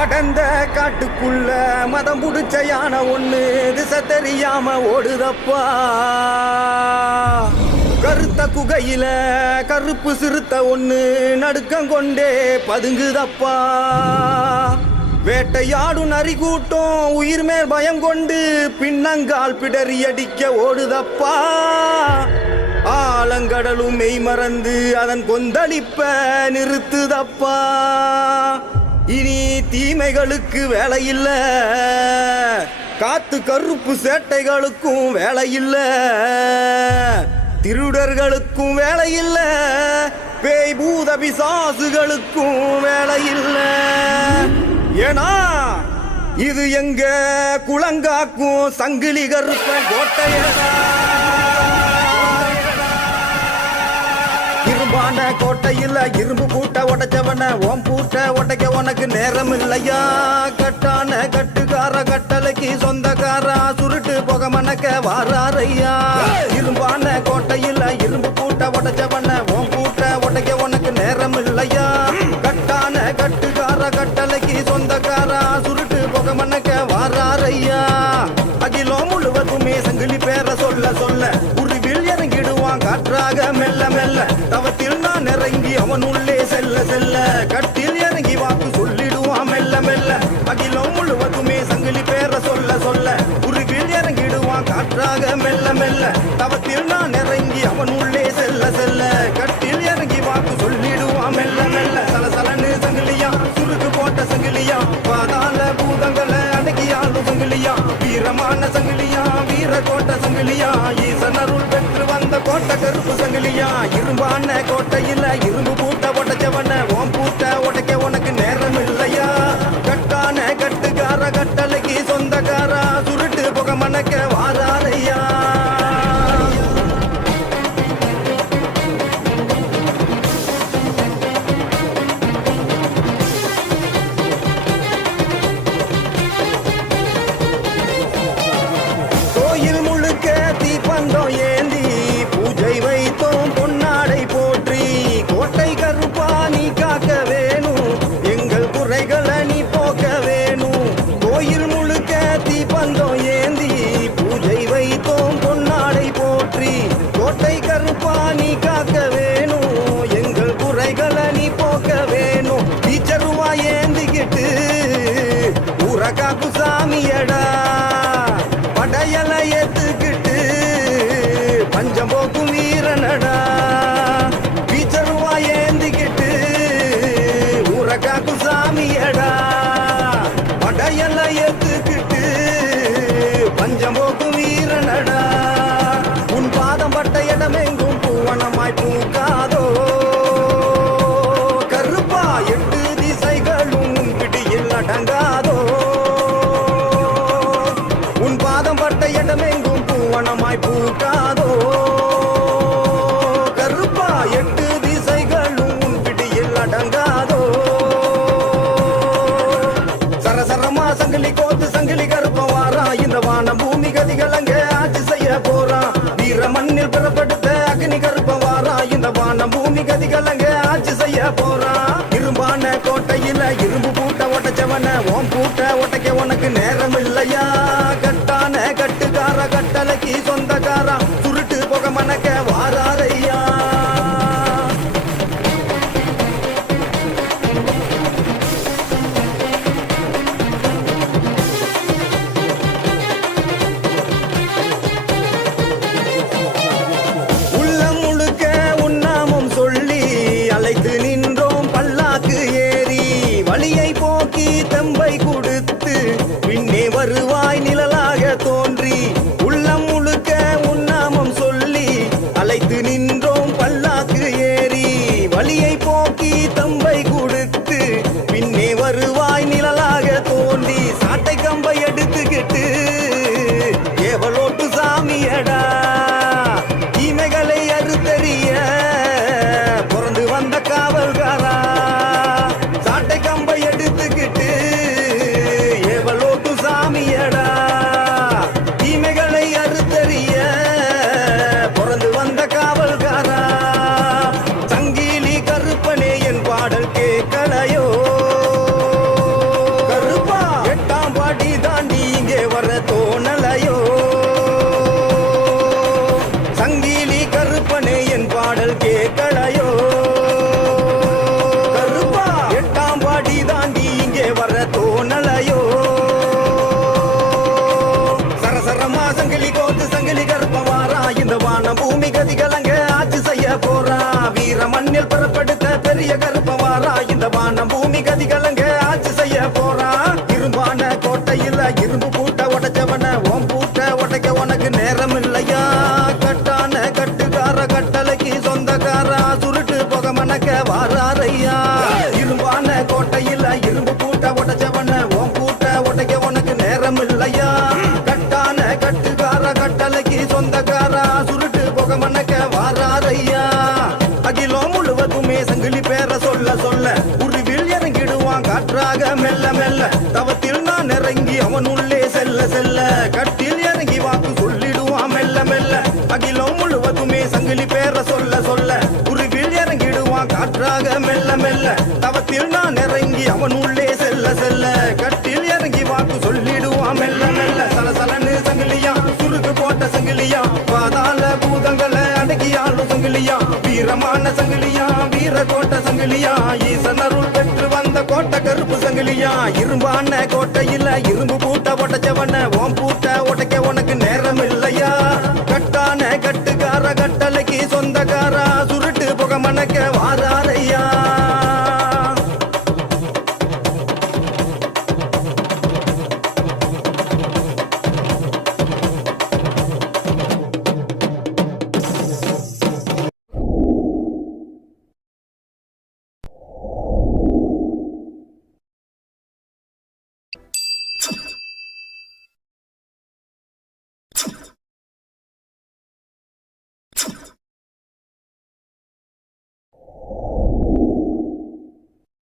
படந்த காட்டுக்குள்ள மதம் புடிச்ச யானை ஒண்ணு திசை தெரியாம ஓடுதப்பா. கருத்த குகையில கருப்பு சிறுத்த ஒண்ணு நடுக்கம் கொண்டே பதுங்குதப்பா. வேட்டையாடும் நரி கூட்டம் உயிர் மேல் பயம் கொண்டு பின்னங்கால் பிடறி அடிக்க ஓடுதப்பா. ஆலங்கடலும் மெய் மறந்து அதன் கொந்தளிப்ப நிறுத்துதப்பா. இனி தீமைகளுக்கு வேலை இல்ல, காத்து கருப்பு சேட்டைகளுக்கும் வேலை இல்ல, திருடர்களுக்கும் வேலை இல்ல, பேய் பூத பிசாசுகளுக்கும் வேலை இல்ல. ஏனா இது எங்க குளங்காக்கும் சங்கிலி கருப்ப கோட்டையடா. இரும்பான கோட்டையில் இரும்பு பூட்ட உடைச்சவன ஓம் பூட்ட உடைக்க உனக்கு நேரம் இல்லையா. கட்டான கட்டுக்கார கட்டளைக்கு சொந்தக்காரா சுருட்டு புக மணக்க வாராரையா. இரும்பான கோட்டையில் இரும்பு பூட்ட உடைச்சவன ஓம் பூட்ட உடைக்க உனக்கு நேரம் இல்லையா. கட்டான கட்டுக்கார கட்டளைக்கு சொந்தக்காரா சுருட்டு புக மணக்க வாராரையா. அகிலம் முழுவதுமே சங்கிலி பேர சொல்ல சொல்ல உருவில் இறங்கிடுவான் காற்றாக மெல்ல மெல்ல. தவத்தில் நான் இறங்கி அவன் உள்ளே செல்ல செல்ல கட்டில் இறங்கி வாக்கு சொல்லிடுவான் மெல்ல மெல்ல. அகிலம் முழுவதுமே சங்கிலி பேர சொல்ல சொல்ல உருவில் இறங்கிடுவான் காற்றாக மெல்ல மெல்ல. தவத்தில் நான் இறங்கி அவன் உள்ளே செல்ல செல்ல கட்டில் இறங்கி வாக்கு சொல்லிடுவான் மெல்ல மெல்ல. சலசலன்னு சங்கிலியா சுருக்கு போட்ட சங்கிலியா பாதாள பூதங்களை அடக்கியாலும் சங்கிலியா. வீரமான சங்கிலியா வீர கோட்ட சங்கிலியா ஈசன் அருள் பெற்று வந்த கோட்டை கருப்பு சங்கிலியா. இரும்பான கோட்டையில இரும்பு பூட்ட உடைச்சவன ஓம் பூட்ட உடைக்க உனக்கு நேரம் இல்லையா. கட்டான கட்டுக்கார கட்டளைக்கு சொந்தக்காரா சுருட்டு புக மணக்க வாராரையா. கோயில் முழுக்க தீப்பந்தம் ஏந்தி பூஜை வைத்தோம் பொன்னாடை போற்றி. கோட்டை கருப்பா நீ காக்க வேணும், எங்கள் குறைகளை நீ போக்க வேணும். கோயில் முழுக்க தீப்பந்தம் ஏந்தி பூஜை வைத்தோம் பொன்னாடை போற்றி. கோட்டை கருப்பா நீ காக்க வேணும், எங்கள் குறைகளை நீ போக்க வேணும். டீச்சருவா ஏந்திக்கிட்டு ஊரகாக்கு சாமியடா. படையலை ஏத்துக்கிட்டு பஞ்சம் போக்கும் வீரனடா. பீச்சருவா ஏந்திக்கிட்டு ஊரகாக்கு சாமியடா. படையலை ஏத்துக்கிட்டு பஞ்சம் போக்கும் வீரனடா. உன் பாதம் பட்ட இடமெங்கும் பூவனமாய் பூக்காதோ கருப்பா. எட்டு திசைகளும் பிடியில் அடங்காதோ. உன் பாதம் பட்ட இடமெங்கும் பூவனமாய் பூக்காதோ கருப்பா. எட்டு திசைகளும் பிடியில் அடங்காதோ. சரசரமா சங்கிலி கோத்து சங்கிலி கருப்ப வாரா. இந்த வானம் பூமி கதிகள் அங்கே ஆட்சி செய்ய போறான். வீர மண்ணில் பிறப்படுத்த அக்னி கருப்ப வாரா. இந்த வானம் பூமி கதிகள் அங்கே ஆட்சி செய்ய போறான். இரும்பான கோட்டையில இரும்பு பூட்ட உடைச்சவன ஓம் பூட்ட உடைக்க உனக்கு நேரம் இல்லையா. கட்டான கட்டுக்கார கட்டளைக்கு சொந்தக்காரா சுருட்டு புக மணக்க வாராரையா. உள்ளம் முழுக்க உன்னாமம் சொல்லி அழைத்து நின்றோம் பல்லாக்கு ஏறி. வழியை போக்கி தெம்பை காற்றாக மெல்ல மெல்ல தவத்தில் நான் இறங்கி அவன் உள்ளே செல்ல செல்ல கட்டில் இறங்கி வாக்கு சொல்லிடுவான் மெல்ல மெல்ல அகிலம் முழுவதுமே சங்கிலி பேர சொல்ல சொல்ல உருவில் இறங்கிடுவான் காற்றாக மெல்ல மெல்ல தவத்தில் நான் இறங்கி அவன் உள்ளே செல்ல செல்ல கட்டில் இறங்கி வாக்கு சொல்லிடுவான் மெல்ல மெல்ல சலசலன்னு சங்கிலியா சுருக்கு போட்ட சங்கிலியா பாதாள பூதங்களை அடக்கியாலும் சங்கிலியா வீரமான சங்கிலியா வீர கோட்ட சங்கிலியா ஈசன் அருள் பெற்று வந்த கோட்டை கருப்பு சங்கிலியா இரும்பான கோட்டையில இரும்பு பூட்ட உடைச்சவன ஓம் பூட்ட உடைக்க உனக்கு நேரம் இல்லையா கட்டான கட்டுக்கார கட்டளைக்கு சொந்தக்காரா சுருட்டு புகமணக்க வாராரையா